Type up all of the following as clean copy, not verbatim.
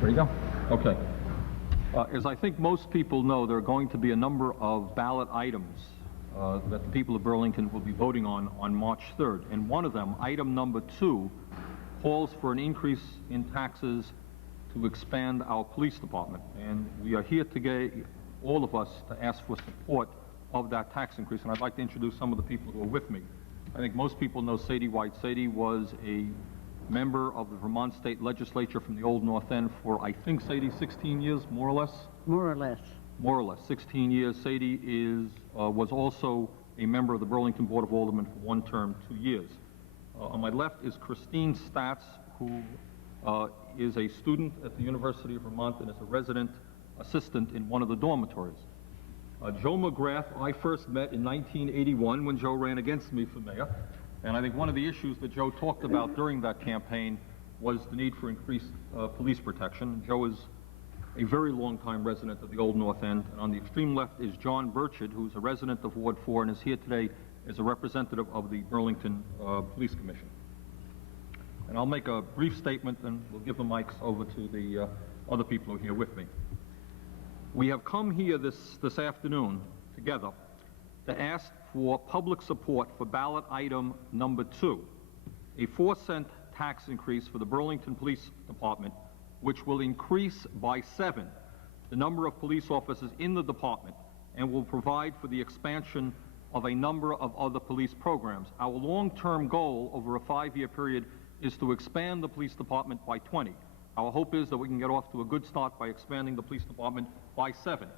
There you go. Okay. As I think most people know, there are going to be a number of ballot items that the people of Burlington will be voting on March 3rd. And one of them, item number 2, calls for an increase in taxes to expand our police department. And we are here today, all of us, to ask for support of that tax increase. And I'd like to introduce some of the people who are with me. I think most people know Sadie White. Sadie was a member of the Vermont State Legislature from the Old North End for, I think, Sadie, 16 years, more or less? More or less. More or less, 16 years. Sadie was also a member of the Burlington Board of Aldermen for 1 term, 2 years. On my left is Christine Statz, who is a student at the University of Vermont and is a resident assistant in one of the dormitories. Joe McGrath, I first met in 1981 when Joe ran against me for mayor. And I think one of the issues that Joe talked about during that campaign was the need for increased police protection. Joe is a very long-time resident of the Old North End. And on the extreme left is John Burchard, who's a resident of Ward 4 and is here today as a representative of the Burlington Police Commission. And I'll make a brief statement and we'll give the mics over to the other people who are here with me. We have come here this afternoon together to ask for public support for ballot item number 2, a 4-cent tax increase for the Burlington Police Department, which will increase by 7 the number of police officers in the department and will provide for the expansion of a number of other police programs. Our long-term goal over a 5-year period is to expand the police department by 20. Our hope is that we can get off to a good start by expanding the police department by 7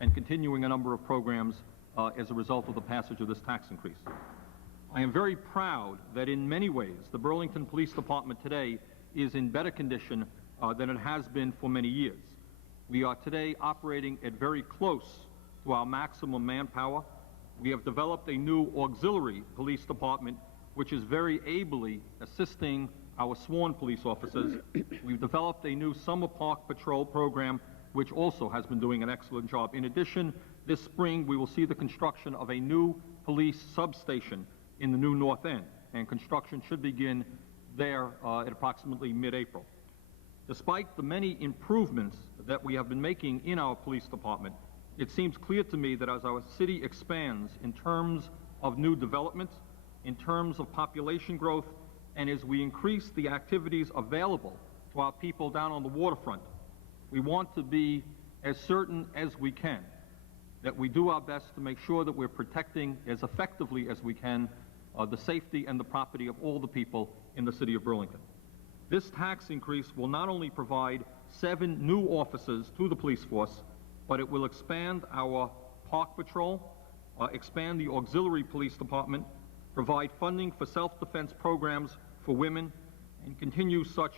and continuing a number of programs as a result of the passage of this tax increase. I am very proud that in many ways the Burlington Police Department today is in better condition than it has been for many years. We are today operating at very close to our maximum manpower. We have developed a new auxiliary police department which is very ably assisting our sworn police officers. We've developed a new summer park patrol program which also has been doing an excellent job. In addition, this spring we will see the construction of a new police substation in the new North End, and construction should begin there at approximately mid-April. Despite the many improvements that we have been making in our police department, it seems clear to me that as our city expands in terms of new development, in terms of population growth, and as we increase the activities available to our people down on the waterfront, we want to be as certain as we can that we do our best to make sure that we're protecting as effectively as we can the safety and the property of all the people in the city of Burlington. This tax increase will not only provide 7 new officers to the police force, but it will expand our park patrol, expand the auxiliary police department, provide funding for self-defense programs for women, and continue such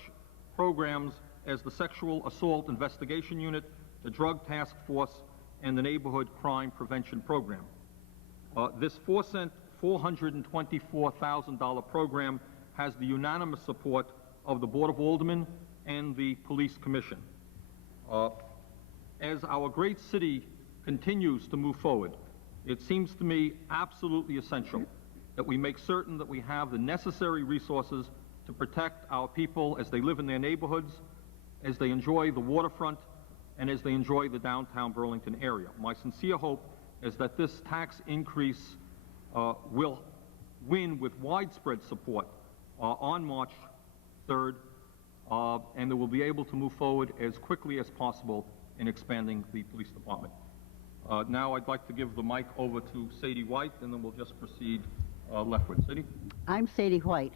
programs as the Sexual Assault Investigation Unit, the Drug Task Force, and the Neighborhood Crime Prevention Program. This 4-cent, $424,000 program has the unanimous support of the Board of Aldermen and the Police Commission. As our great city continues to move forward, it seems to me absolutely essential that we make certain that we have the necessary resources to protect our people as they live in their neighborhoods, as they enjoy the waterfront, and as they enjoy the downtown Burlington area. My sincere hope is that this tax increase will win with widespread support on March 3rd, and that we'll be able to move forward as quickly as possible in expanding the police department. Now I'd like to give the mic over to Sadie White, and then we'll just proceed leftward. Sadie? I'm Sadie White.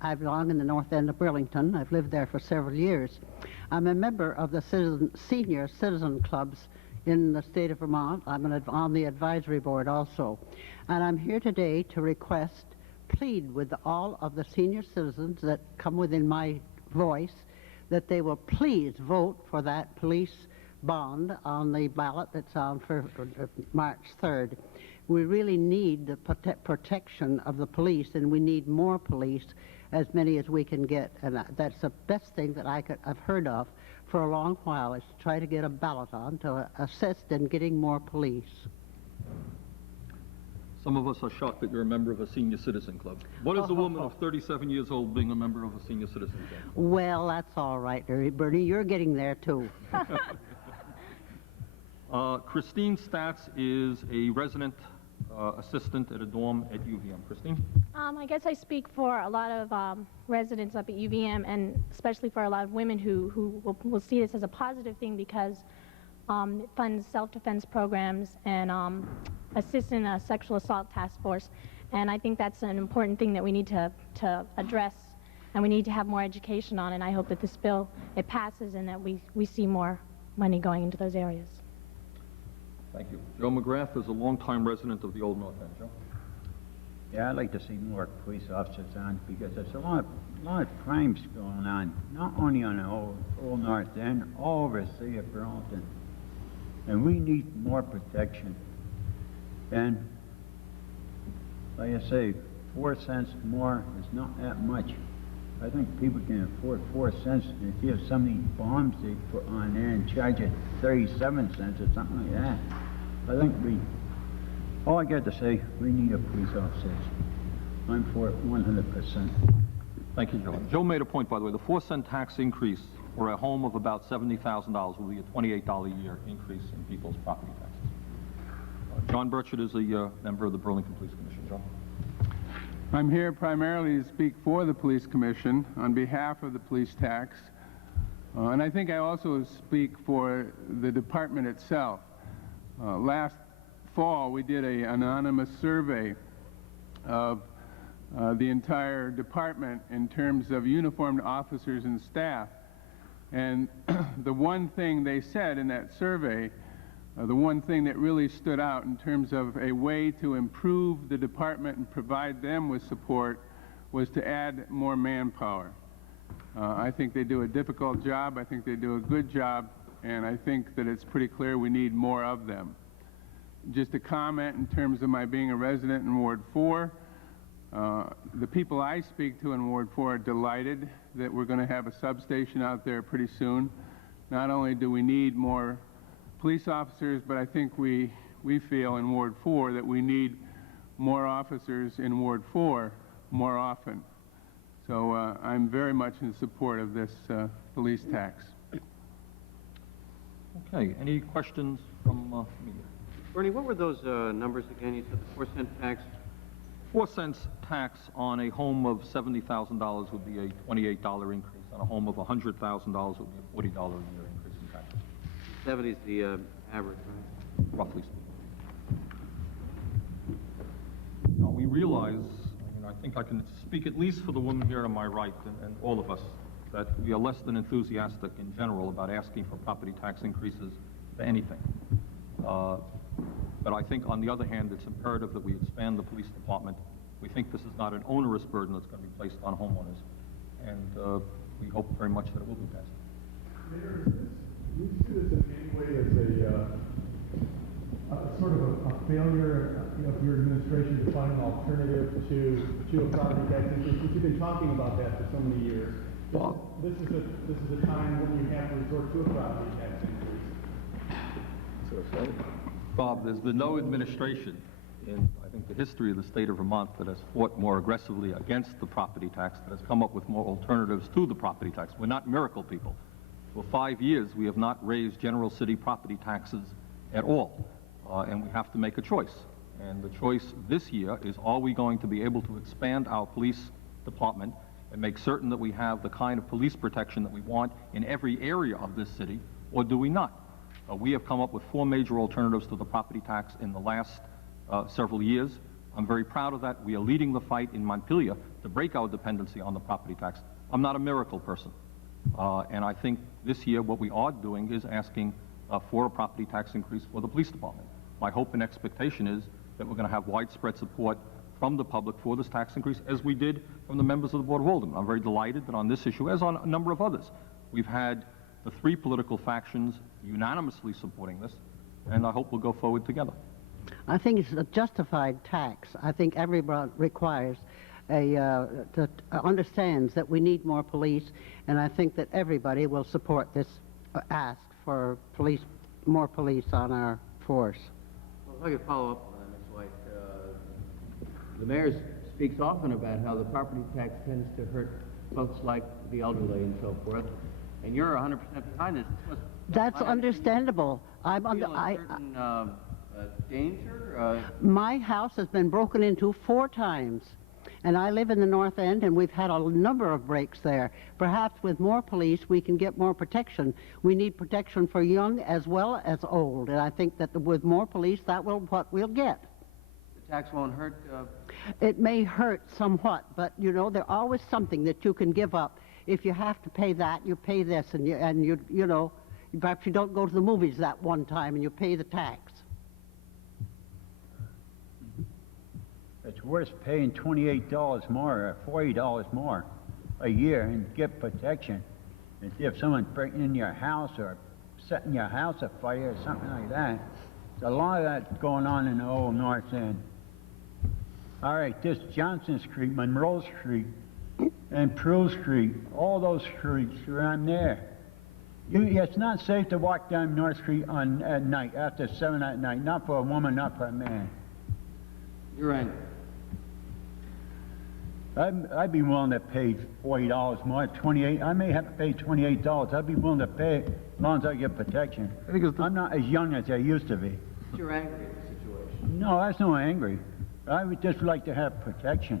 I belong in the North End of Burlington. I've lived there for several years. I'm a member of the senior citizen clubs in the state of Vermont. I'm on the advisory board also. And I'm here today to plead with all of the senior citizens that come within my voice that they will please vote for that police bond on the ballot that's on for March 3rd. We really need the protection of the police, and we need more police, as many as we can get, and that's the best thing that I've heard of for a long while, is to try to get a ballot on to assist in getting more police. Some of us are shocked that you're a member of a senior citizen club. What is a woman of 37 years old being a member of a senior citizen club? Well, that's all right, Bernie. You're getting there, too. Christine Statz is a resident assistant at a dorm at UVM. Christine? I guess I speak for a lot of residents up at UVM, and especially for a lot of women who will see this as a positive thing because it funds self-defense programs and assists in a sexual assault task force. And I think that's an important thing that we need to address, and we need to have more education on. And I hope that this bill, it passes and that we see more money going into those areas. Thank you. Joe McGrath is a longtime resident of the Old North End. Joe? Yeah, I'd like to see more police officers on because there's a lot of crimes going on, not only on the Old North End, all over the city of Burlington. And we need more protection. And like I say, 4 cents more is not that much. I think people can afford 4 cents, and if you have so many bombs they put on there and charge it 37 cents or something like that. I think all I got to say, we need a police officer. I'm for it 100%. Thank you, Joe. Joe made a point, by the way. The 4-cent tax increase for a home of about $70,000 will be a $28 a year increase in people's property taxes. John Burchett is a member of the Burlington Police Commission. John? I'm here primarily to speak for the Police Commission on behalf of the police tax. And I think I also speak for the department itself. Last fall, we did an anonymous survey of the entire department in terms of uniformed officers and staff. And the one thing they said in that survey, the one thing that really stood out in terms of a way to improve the department and provide them with support was to add more manpower. I think they do a difficult job. I think they do a good job. And I think that it's pretty clear we need more of them. Just a comment in terms of my being a resident in Ward 4. The people I speak to in Ward 4 are delighted that we're going to have a substation out there pretty soon. Not only do we need more police officers, but I think we feel in Ward 4 that we need more officers in Ward 4 more often. So I'm very much in support of this police tax. Okay, any questions from media? Bernie, what were those numbers again? You said the 4-cent tax? 4 cents tax on a home of $70,000 would be a $28 increase. On a home of $100,000 would be a $40 a year increase in tax. 70 is the average, right? Roughly speaking. Now, we realize, I think I can speak at least for the woman here to my right and all of us, that we are less than enthusiastic in general about asking for property tax increases for anything. But I think, on the other hand, it's imperative that we expand the police department. We think this is not an onerous burden that's going to be placed on homeowners, and we hope very much that it will be passed. Mayor, do you see this in any way as a sort of a failure of your administration to find an alternative to a property tax increase? Because you've been talking about that for so many years. This is a time when you have to resort to a property tax increase. Bob, there's been no administration in, I think, the history of the state of Vermont that has fought more aggressively against the property tax, that has come up with more alternatives to the property tax. We're not miracle people. For 5 years, we have not raised general city property taxes at all, and we have to make a choice. And the choice this year is, are we going to be able to expand our police department and make certain that we have the kind of police protection that we want in every area of this city, or do we not? We have come up with 4 major alternatives to the property tax in the last several years. I'm very proud of that. We are leading the fight in Montpelier to break our dependency on the property tax. I'm not a miracle person. And I think this year what we are doing is asking for a property tax increase for the police department. My hope and expectation is that we're going to have widespread support from the public for this tax increase, as we did from the members of the Board of Aldermen. I'm very delighted that on this issue, as on a number of others, we've had the 3 political factions unanimously supporting this, and I hope we'll go forward together. I think it's a justified tax. I think everyone requires understands that we need more police, and I think that everybody will support this ask for more police on our force. Well, if I could follow up on that, Ms. White, The mayor speaks often about how the property tax tends to hurt folks like the elderly and so forth, and you're 100% behind this. That's understandable. I'm Feel under, a certain danger? my house has been broken into 4 times, and I live in the North End, and we've had a number of breaks there. Perhaps with more police, we can get more protection. We need protection for young as well as old, and I think that with more police, that will what we'll get. The tax won't hurt. It may hurt somewhat, but you know, there's always something that you can give up. If you have to pay that, you pay this, and you know, perhaps you don't go to the movies that one time and you pay the tax. It's worth paying $28 more or $40 more a year and get protection. And if someone's breaking in your house or setting your house afire or something like that, there's a lot of that going on in the old North End. All right, this Johnson Street, Monroe Street, and Pearl Street, all those streets around there. It's not safe to walk down North Street at night, after 7 at night, not for a woman, not for a man. You're angry. I'd be willing to pay $40 more, 28. I may have to pay $28. I'd be willing to pay it as long as I get protection. I'm not as young as I used to be. You're angry at the situation. No, that's not angry. I would just like to have protection.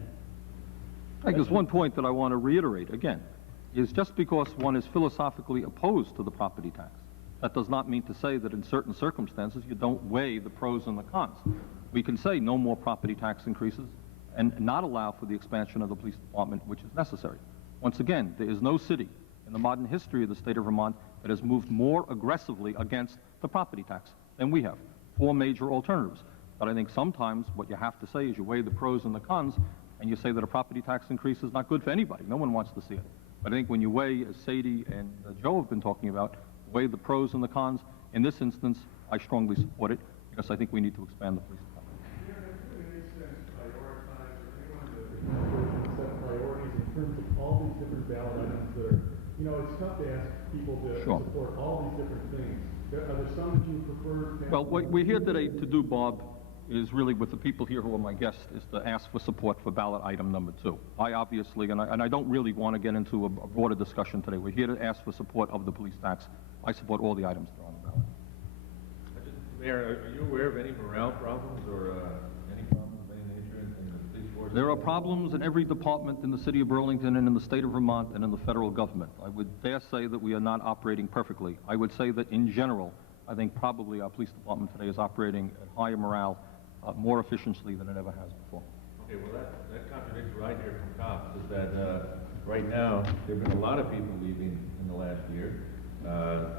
I think there's one point that I want to reiterate again, is just because one is philosophically opposed to the property tax, that does not mean to say that in certain circumstances you don't weigh the pros and the cons. We can say no more property tax increases and not allow for the expansion of the police department, which is necessary. Once again, there is no city in the modern history of the state of Vermont that has moved more aggressively against the property tax than we have. 4 major alternatives. But I think sometimes what you have to say is you weigh the pros and the cons, and you say that a property tax increase is not good for anybody. No one wants to see it. But I think when you weigh, as Sadie and Joe have been talking about, weigh the pros and the cons, in this instance, I strongly support it, because I think we need to expand the police department. Set priorities in terms of all these different ballot items that are, you know, it's tough to ask people to Sure. support all these different things. Are there some that you prefer? Well, what we're here today to do, Bob, is really with the people here who are my guests, is to ask for support for ballot item number 2. I obviously, and I don't really want to get into a broader discussion today. We're here to ask for support of the police tax. I support all the items that are on the ballot. Mayor, are you aware of any morale problems or any problems of any nature in the police force? There are problems in every department in the city of Burlington and in the state of Vermont and in the federal government. I would dare say that we are not operating perfectly. I would say that in general, I think probably our police department today is operating at higher morale, more efficiently than it ever has before. Okay, well that contradicts what I hear from cops, is that right now, there have been a lot of people leaving in the last year.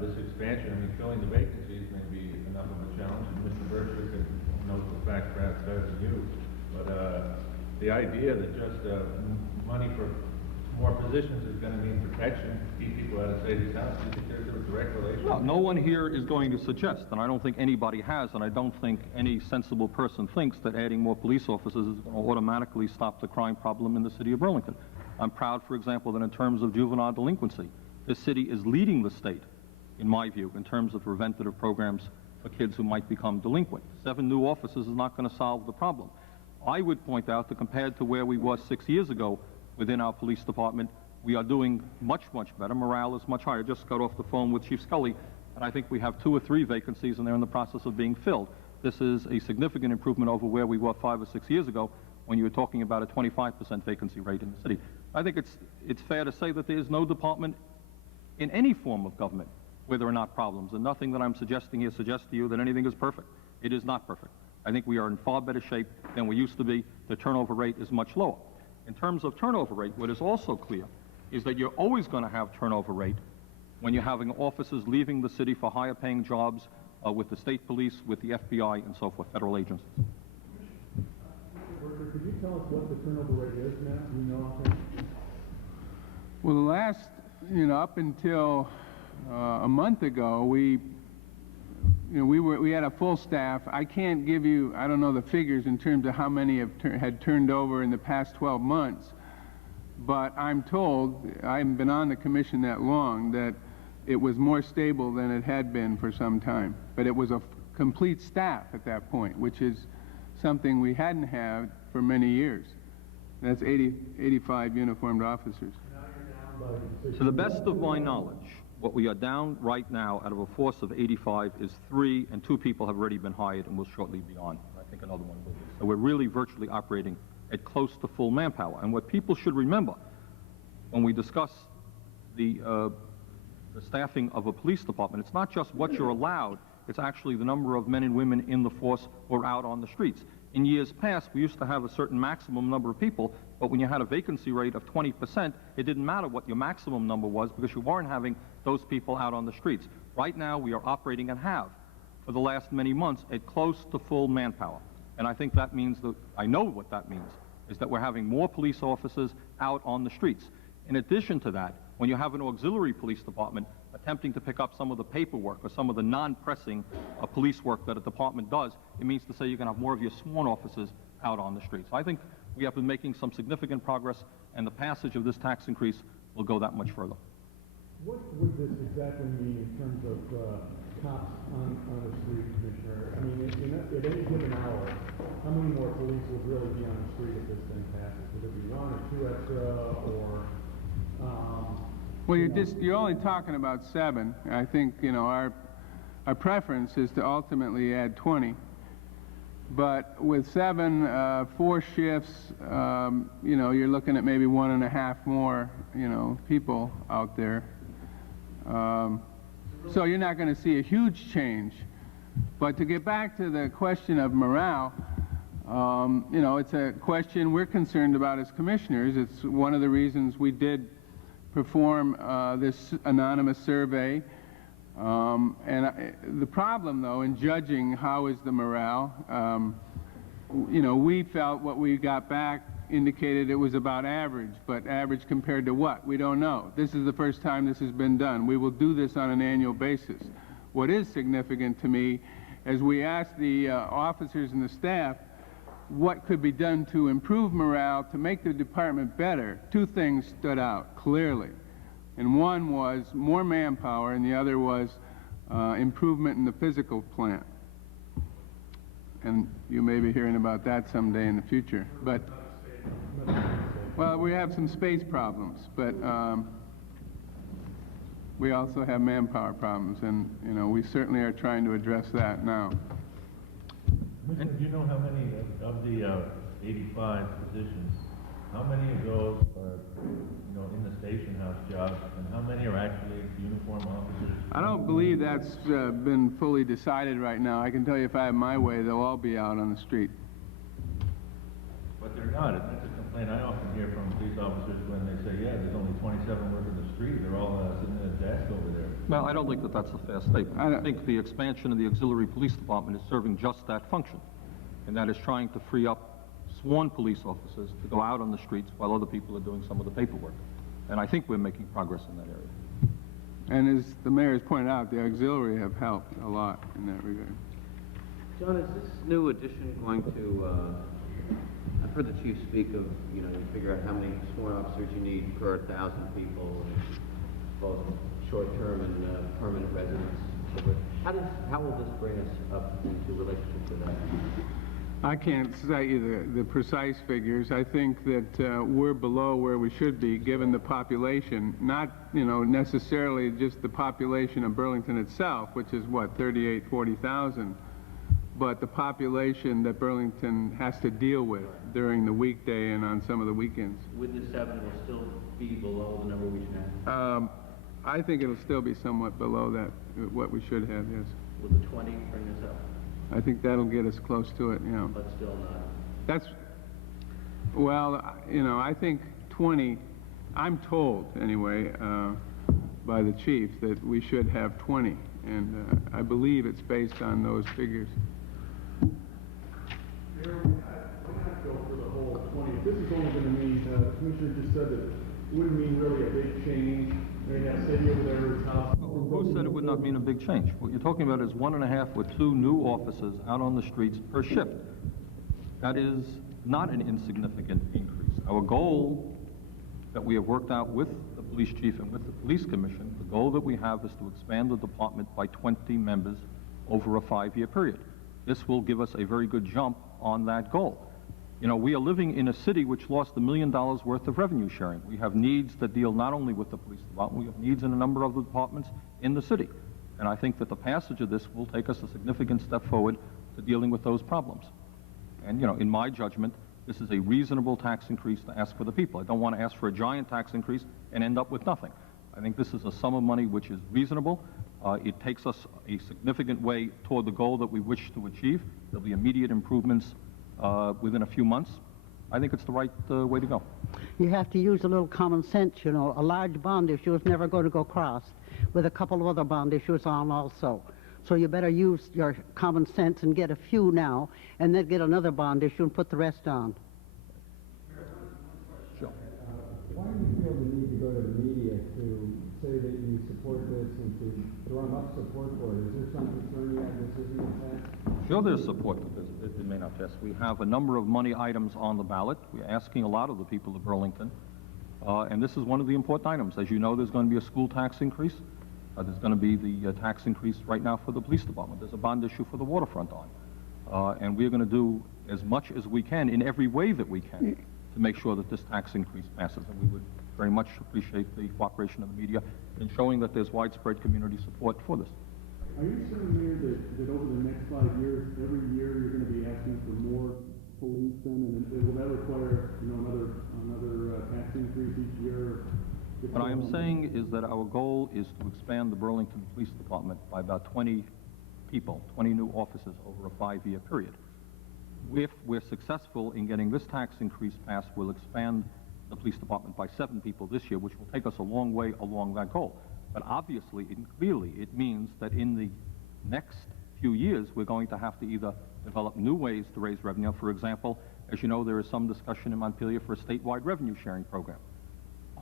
This expansion, I mean, filling the vacancies may be enough of a challenge, and Mr. Berkshire can note the fact perhaps better than you, but the idea that just money for more positions is going to mean protection, keep people out of Sadie's house, do you think there's a direct relation? No, no one here is going to suggest, and I don't think anybody has, and I don't think any sensible person thinks that adding more police officers is going to automatically stop the crime problem in the city of Burlington. I'm proud, for example, that in terms of juvenile delinquency, this city is leading the state, in my view, in terms of preventative programs for kids who might become delinquent. 7 new officers is not going to solve the problem. I would point out that compared to where we were 6 years ago within our police department, we are doing much, much better. Morale is much higher. I just got off the phone with Chief Scully, and I think we have 2 or 3 vacancies, and they're in the process of being filled. This is a significant improvement over where we were 5 or 6 years ago when you were talking about a 25% vacancy rate in the city. I think it's fair to say that there is no department in any form of government where there are not problems, and nothing that I'm suggesting here suggests to you that anything is perfect. It is not perfect. I think we are in far better shape than we used to be. The turnover rate is much lower. In terms of turnover rate, what is also clear is that you're always going to have turnover rate when you're having officers leaving the city for higher paying jobs with the state police, with the FBI, and so forth, federal agencies. Mr. Berkshire, could you tell us what the turnover rate is now? Do you know offhand? Well, the last, up until a month ago, we had a full staff. I can't give you, I don't know the figures in terms of how many had turned over in the past 12 months, but I'm told, I haven't been on the commission that long, that it was more stable than it had been for some time. But it was a complete staff at that point, which is something we hadn't had for many years. That's 85 uniformed officers. To the best of my knowledge, what we are down right now out of a force of 85 is 3, and 2 people have already been hired and will shortly be on. I think another one will be. So we're really virtually operating at close to full manpower. And what people should remember when we discuss the staffing of a police department, it's not just what you're allowed, it's actually the number of men and women in the force who are out on the streets. In years past, we used to have a certain maximum number of people, but when you had a vacancy rate of 20%, it didn't matter what your maximum number was because you weren't having those people out on the streets. Right now, we are operating and have, for the last many months, at close to full manpower. And I think that means that, I know what that means, is that we're having more police officers out on the streets. In addition to that, when you have an auxiliary police department attempting to pick up some of the paperwork or some of the non-pressing police work that a department does, it means to say you're going to have more of your sworn officers out on the streets. So I think we have been making some significant progress, and the passage of this tax increase will go that much further. What would this exactly mean in terms of cops on the street, Commissioner? I mean, at any given hour, how many more police would really be on the street if this thing passes? Would it be 1 or 2 extra, or... Well, you're only talking about 7. I think, you know, our preference is to ultimately add 20. But with 7, 4 shifts, you know, you're looking at maybe 1.5 more, you know, people out there. So you're not going to see a huge change. But to get back to the question of morale, you know, it's a question we're concerned about as commissioners. It's one of the reasons we did perform this anonymous survey. The problem, though, in judging how is the morale, you know, we felt what we got back indicated it was about average, but average compared to what? We don't know. This is the first time this has been done. We will do this on an annual basis. What is significant to me, as we asked the officers and the staff what could be done to improve morale, to make the department better, 2 things stood out clearly. And one was more manpower, and the other was improvement in the physical plant. And you may be hearing about that someday in the future. But, well, we have some space problems, but we also have manpower problems, and, you know, we certainly are trying to address that now. Commissioner, do you know how many of the 85 positions, how many of those are, you know, in the station house jobs, and how many are actually uniform officers? I don't believe that's been fully decided right now. I can tell you if I have my way, they'll all be out on the street. But they're not. That's a complaint I often hear from police officers when they say, yeah, there's only 27 working the street. They're all sitting in a desk over there. Well, I don't think that that's a fair statement. I think the expansion of the auxiliary police department is serving just that function, and that is trying to free up sworn police officers to go out on the streets while other people are doing some of the paperwork. And I think we're making progress in that area. And as the mayor has pointed out, the auxiliary have helped a lot in that regard. John, is this new addition going to, I've heard the chief speak of, you know, you figure out how many sworn officers you need per 1,000 people, both short-term and permanent residents. How will this bring us up into relationship to that? I can't cite you the precise figures. I think that we're below where we should be given the population, not, you know, necessarily just the population of Burlington itself, which is what, 40,000, but the population that Burlington has to deal with during the weekday and on some of the weekends. With the 7, will still be below the number we should have? I think it'll still be somewhat below that, what we should have, yes. Will the 20 bring us up? I think that'll get us close to it, you know. But still not. That's, well, you know, I think 20, I'm told anyway, by the chief that we should have 20, and I believe it's based on those figures. Mayor, we have to go for the whole 20. This is only going to mean, the Commissioner just said that it wouldn't mean really a big change. They have city over there whose house. Who said it would not mean a big change? What you're talking about is 1.5 or 2 new officers out on the streets per shift. That is not an insignificant increase. Our goal that we have worked out with the police chief and with the police commission, the goal that we have is to expand the department by 20 members over a 5-year period. This will give us a very good jump on that goal. You know, we are living in a city which lost $1 million worth of revenue sharing. We have needs that deal not only with the police department, we have needs in a number of the departments in the city. And I think that the passage of this will take us a significant step forward to dealing with those problems. And, you know, in my judgment, this is a reasonable tax increase to ask for the people. I don't want to ask for a giant tax increase and end up with nothing. I think this is a sum of money which is reasonable. It takes us a significant way toward the goal that we wish to achieve. There'll be immediate improvements within a few months. I think it's the right way to go. You have to use a little common sense, you know. A large bond issue is never going to go across with a couple of other bond issues on also. So you better use your common sense and get a few now, and then get another bond issue and put the rest on. Sure. Why do you feel the need to go to the media to say that you support this and to drum up support for it? Is there some concern you have this isn't going to pass? Sure, there's support that it may not pass. We have a number of money items on the ballot. We're asking a lot of the people of Burlington, and this is one of the important items. As you know, there's going to be a school tax increase. There's going to be the tax increase right now for the police department. There's a bond issue for the waterfront on. And we're going to do as much as we can in every way that we can to make sure that this tax increase passes. And we would very much appreciate the cooperation of the media in showing that there's widespread community support for this. Are you saying, Mayor, that over the next 5 years, every year you're going to be asking for more police then, and will that require, you know, another tax increase each year? What I am saying is that our goal is to expand the Burlington Police Department by about 20 people, 20 new officers over a 5-year period. If we're successful in getting this tax increase passed, we'll expand the police department by 7 people this year, which will take us a long way along that goal. But obviously, clearly, it means that in the next few years, we're going to have to either develop new ways to raise revenue. For example, as you know, there is some discussion in Montpelier for a statewide revenue sharing program.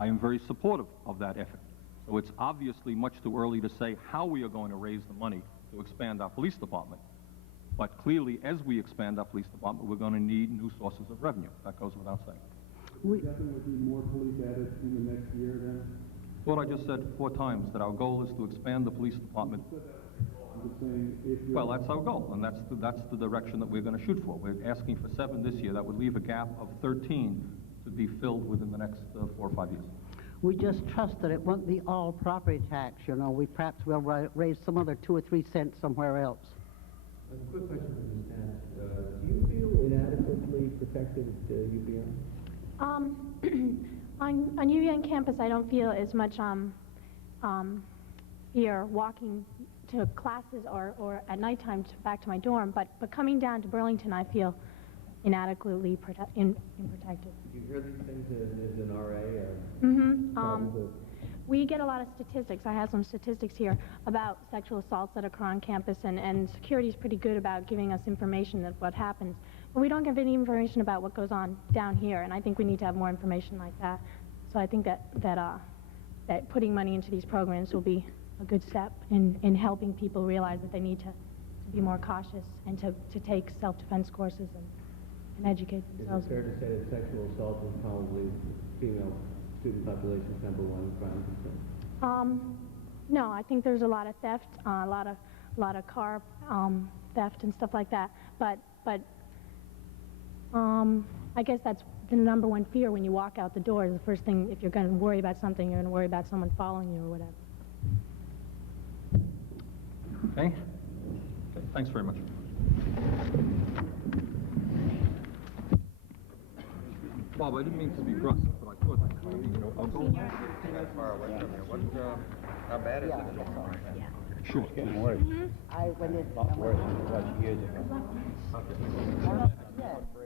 I am very supportive of that effort. So it's obviously much too early to say how we are going to raise the money to expand our police department. But clearly, as we expand our police department, we're going to need new sources of revenue. That goes without saying. Will definitely be more police added in the next year then? What I just said 4 times, that our goal is to expand the police department. I'm just saying if you're... Well, that's our goal, and that's the direction that we're going to shoot for. We're asking for 7 this year. That would leave a gap of 13 to be filled within the next 4 or 5 years. We just trust that it won't be all property tax, you know. We perhaps will raise some other 2 or 3 cents somewhere else. A quick question from the staff. Do you feel inadequately protected at UVM? On UVM campus, I don't feel as much fear walking to classes or at nighttime back to my dorm, but coming down to Burlington, I feel inadequately protected. Do you hear these things as an RA? We get a lot of statistics. I have some statistics here about sexual assaults that occur on campus, and security is pretty good about giving us information of what happens. But we don't give any information about what goes on down here, and I think we need to have more information like that. So I think that putting money into these programs will be a good step in helping people realize that they need to be more cautious and to take self-defense courses and educate themselves. Is it fair to say that sexual assault is probably female student population's #1 crime concern? No, I think there's a lot of theft, a lot of car theft and stuff like that. But I guess that's the #1 fear when you walk out the door. Is the first thing, if you're going to worry about something, you're going to worry about someone following you or whatever. Okay? Thanks very much. Bob, I didn't mean to be brusque, but I thought, I'll go. That's far away from here. How bad is it in Omaha right now? Sure. It's getting worse. I went in. A lot worse than it was years ago. Okay. Yes.